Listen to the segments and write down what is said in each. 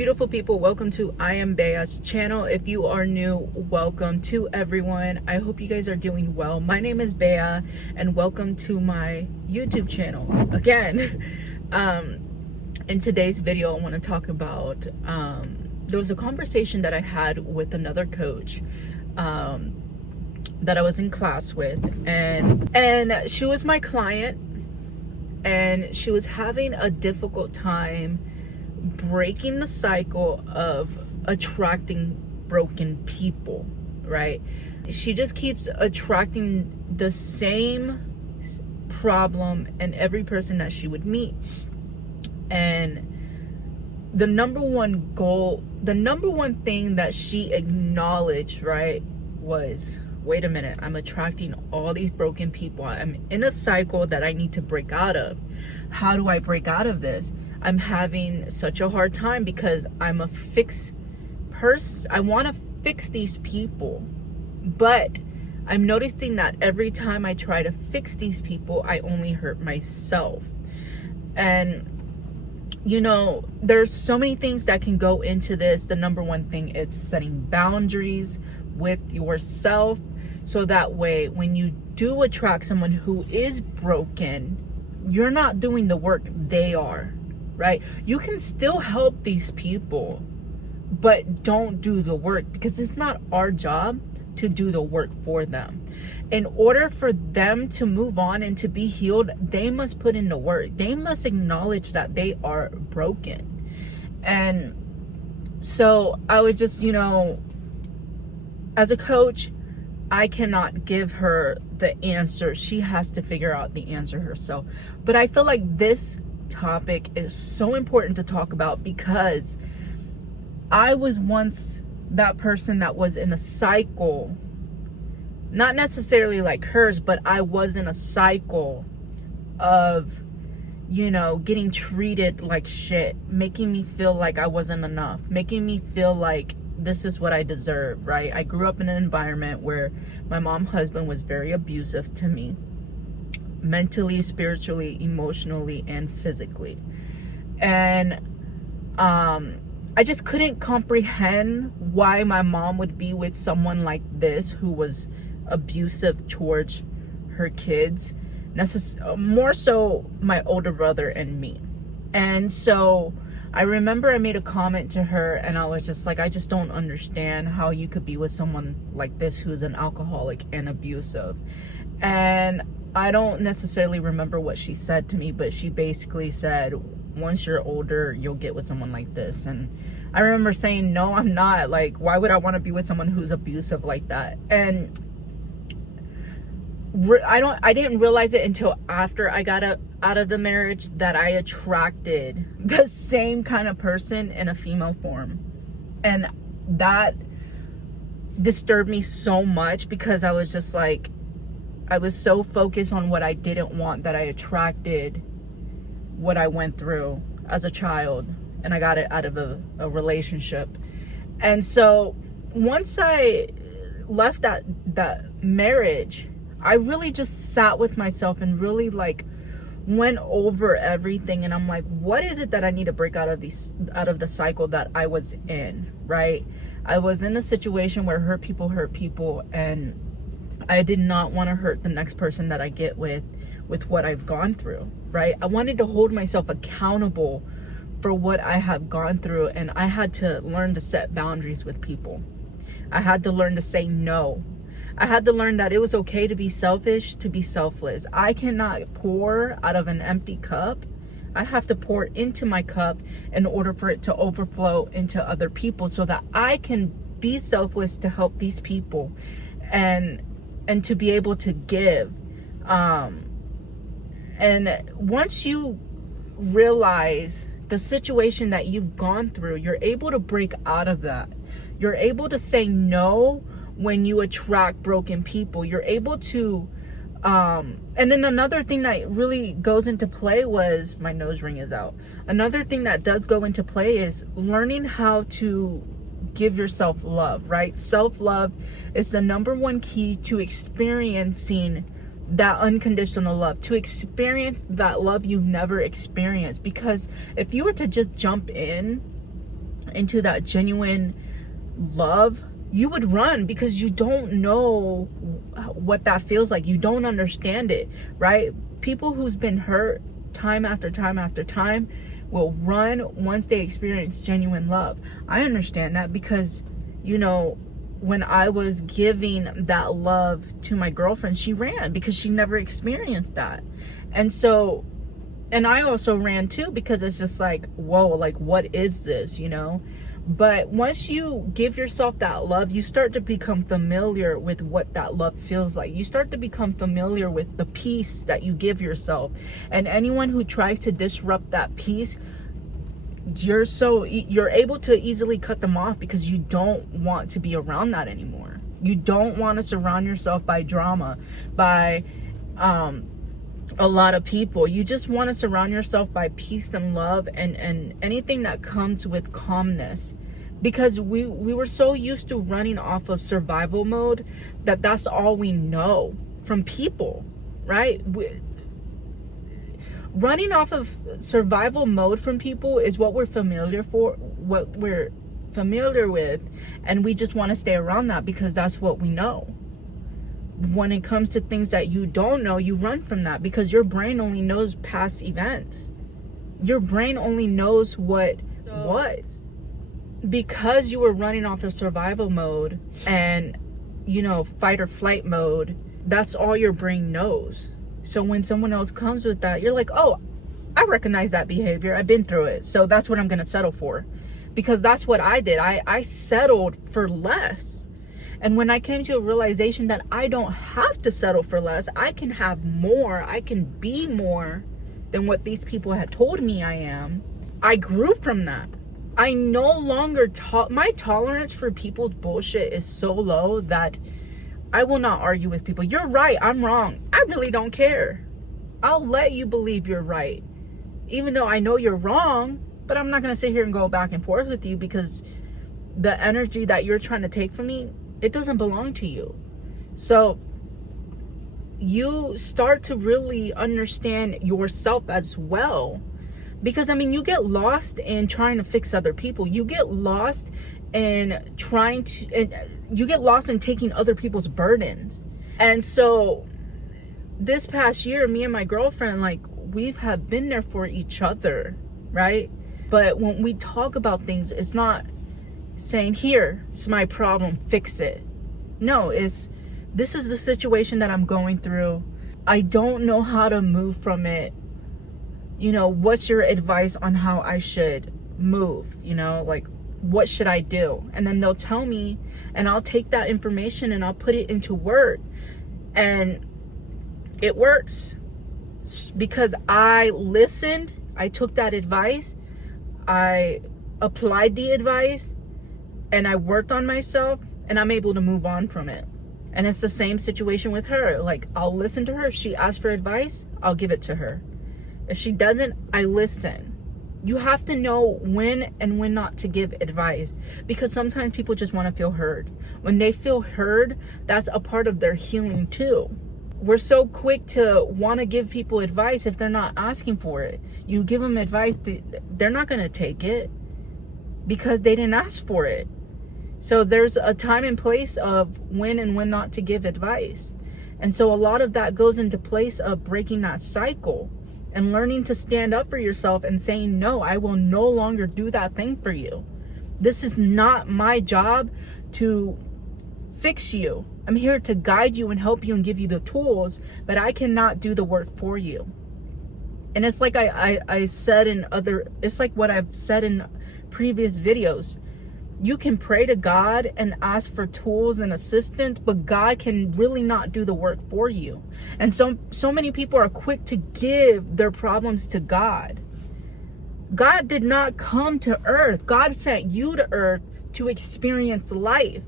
beautiful people, welcome to I Am Bea's channel. If you are new, welcome to everyone. I hope you guys are doing well. My name is Bea and welcome to my YouTube channel again. In today's video, I want to talk about there was a conversation that I had with another coach that I was in class with, and she was my client, and she was having a difficult time breaking the cycle of attracting broken people, right? She just keeps attracting the same problem in every person that she would meet. And the number one goal, the number one thing that she acknowledged, right, was, wait a minute, I'm attracting all these broken people. I'm in a cycle that I need to break out of. How do I break out of this? I'm having such a hard time because I'm a fixed person. I want to fix these people, but I'm noticing that every time I try to fix these people, I only hurt myself. And you know, there's so many things that can go into this. The number one thing is setting boundaries with yourself, so that way when you do attract someone who is broken, you're not doing the work they are, right? You can still help these people, but don't do the work, because it's not our job to do the work for them. In order for them to move on and to be healed, they must put in the work. They must acknowledge that they are broken. And so I was just, you know, as a coach, I cannot give her the answer. She has to figure out the answer herself. But I feel like this topic is so important to talk about, because I was once that person that was in a cycle, not necessarily like hers, but I was in a cycle of, you know, getting treated like shit, making me feel like I wasn't enough, making me feel like this is what I deserve, right? I grew up in an environment where my husband was very abusive to me, mentally, spiritually, emotionally, and physically. And I just couldn't comprehend why my mom would be with someone like this, who was abusive towards her kids, more so my older brother and me. And so I remember I made a comment to her, and I was just like, I just don't understand how you could be with someone like this who's an alcoholic and abusive. And I don't necessarily remember what she said to me, but she basically said, once you're older, you'll get with someone like this. And I remember saying, no, I'm not. Like, why would I want to be with someone who's abusive like that? And I didn't realize it until after I got out of the marriage that I attracted the same kind of person in a female form. And that disturbed me so much, because I was just like, I was so focused on what I didn't want that I attracted what I went through as a child, and I got it out of a relationship. And so once I left that marriage, I really just sat with myself and really like went over everything. And I'm like, what is it that I need to break out of the cycle that I was in, right? I was in a situation where hurt people, and I did not want to hurt the next person that I get with what I've gone through, right? I wanted to hold myself accountable for what I have gone through, and I had to learn to set boundaries with people. I had to learn to say no. I had to learn that it was okay to be selfish, to be selfless. I cannot pour out of an empty cup. I have to pour into my cup in order for it to overflow into other people, so that I can be selfless to help these people and to be able to give. And once you realize the situation that you've gone through, you're able to break out of that. You're able to say no when you attract broken people. You're able to, and then another thing that really goes into play was, my nose ring is out. Another thing that does go into play is learning how to give yourself love, right? Self-love is the number one key to experiencing that unconditional love, to experience that love you've never experienced. Because if you were to just jump in into that genuine love, you would run, because you don't know what that feels like. You don't understand it, right? People who's been hurt time after time after time will run once they experience genuine love. I understand that, because, you know, when I was giving that love to my girlfriend, she ran because she never experienced that. And so, and I also ran too, because it's just like, whoa, like, what is this, you know? But once you give yourself that love, you start to become familiar with what that love feels like. You start to become familiar with the peace that you give yourself. And anyone who tries to disrupt that peace, you're able to easily cut them off, because you don't want to be around that anymore. You don't want to surround yourself by drama, by a lot of people. You just want to surround yourself by peace and love, and anything that comes with calmness, because we were so used to running off of survival mode that that's all we know from people, right? Running off of survival mode from people is what we're familiar with, and we just want to stay around that because that's what we know. When it comes to things that you don't know, you run from that, because your brain only knows past events. Your brain only knows what was. Because you were running off of survival mode and, you know, fight or flight mode, that's all your brain knows. So when someone else comes with that, you're like, oh, I recognize that behavior. I've been through it. So that's what I'm going to settle for. Because that's what I did. I settled for less. And when I came to a realization that I don't have to settle for less, I can have more, I can be more than what these people had told me I am, I grew from that. I no longer, my tolerance for people's bullshit is so low that I will not argue with people. You're right, I'm wrong. I really don't care. I'll let you believe you're right, even though I know you're wrong, but I'm not going to sit here and go back and forth with you, because the energy that you're trying to take from me, it doesn't belong to you. So you start to really understand yourself as well. Because, I mean, you get lost in trying to fix other people. You get lost in you get lost in taking other people's burdens. And so this past year, me and my girlfriend, like, we have been there for each other, right? But when we talk about things, it's not saying, here's my problem, fix it. No, this is the situation that I'm going through. I don't know how to move from it. You know, what's your advice on how I should move? You know, like, what should I do? And then they'll tell me, and I'll take that information and I'll put it into work. And it works because I listened, I took that advice, I applied the advice, and I worked on myself, and I'm able to move on from it. And it's the same situation with her. Like, I'll listen to her. If she asks for advice, I'll give it to her. If she doesn't, I listen. You have to know when and when not to give advice, because sometimes people just want to feel heard. When they feel heard, that's a part of their healing too. We're so quick to want to give people advice if they're not asking for it. You give them advice, they're not going to take it because they didn't ask for it. So there's a time and place of when and when not to give advice. And so a lot of that goes into place of breaking that cycle and learning to stand up for yourself and saying, no, I will no longer do that thing for you. This is not my job to fix you. I'm here to guide you and help you and give you the tools, but I cannot do the work for you. And it's like I said it's like what I've said in previous videos. You can pray to God and ask for tools and assistance, but God can really not do the work for you. And so many people are quick to give their problems to God. God did not come to earth. God sent you to earth to experience life.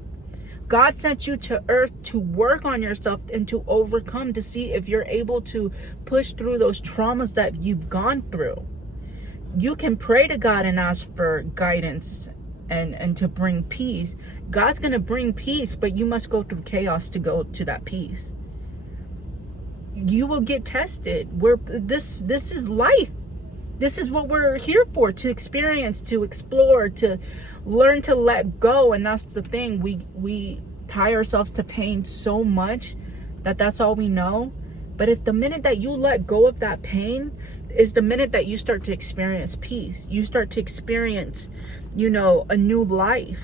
God sent you to earth to work on yourself and to overcome, to see if you're able to push through those traumas that you've gone through. You can pray to God and ask for guidance and to bring peace. God's going to bring peace, but you must go through chaos to go to that peace. You will get tested. This is life. This is what we're here for, to experience, to explore, to learn to let go. And that's the thing, we tie ourselves to pain so much that that's all we know. But if the minute that you let go of that pain is the minute that you start to experience peace, you start to experience, a new life,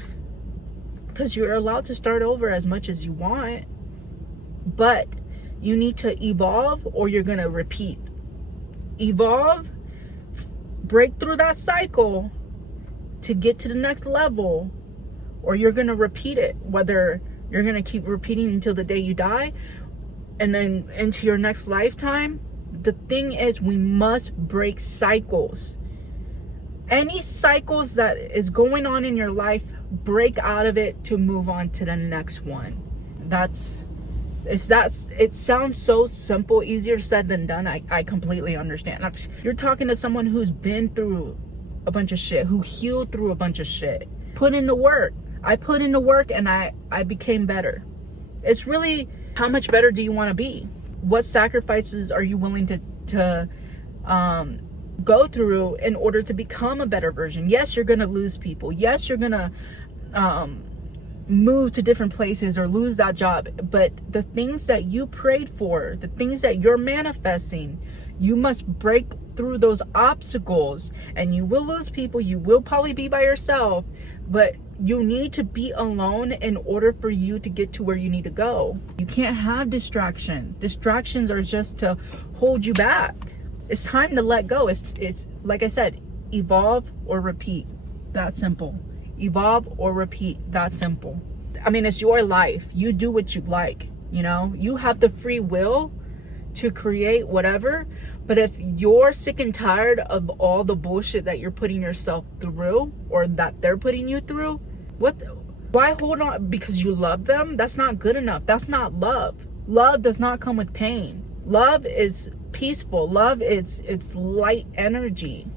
because you're allowed to start over as much as you want, but you need to evolve or you're going to repeat. Evolve, break through that cycle to get to the next level, or you're going to repeat it, whether you're going to keep repeating until the day you die and then into your next lifetime. The thing is, we must break cycles. Any cycles that is going on in your life, break out of it to move on to the next one. It sounds so simple, easier said than done. I completely understand. You're talking to someone who's been through a bunch of shit, who healed through a bunch of shit, put in the work. I put in the work and I became better. It's really, how much better do you want to be? What sacrifices are you willing to go through in order to become a better version? Yes, you're going to lose people. Yes, you're going to move to different places or lose that job. But the things that you prayed for, the things that you're manifesting, you must break through those obstacles. And you will lose people. You will probably be by yourself. But you need to be alone in order for you to get to where you need to go. You can't have distraction. Distractions are just to hold you back. It's time to let go. It's like I said, evolve or repeat. That simple. Evolve or repeat. That simple. I mean, it's your life. You do what you like. You have the free will to create whatever. But if you're sick and tired of all the bullshit that you're putting yourself through, or that they're putting you through, why hold on? Because you love them? That's not good enough. That's not love. Love does not come with pain. Love is peaceful. Love it's light energy.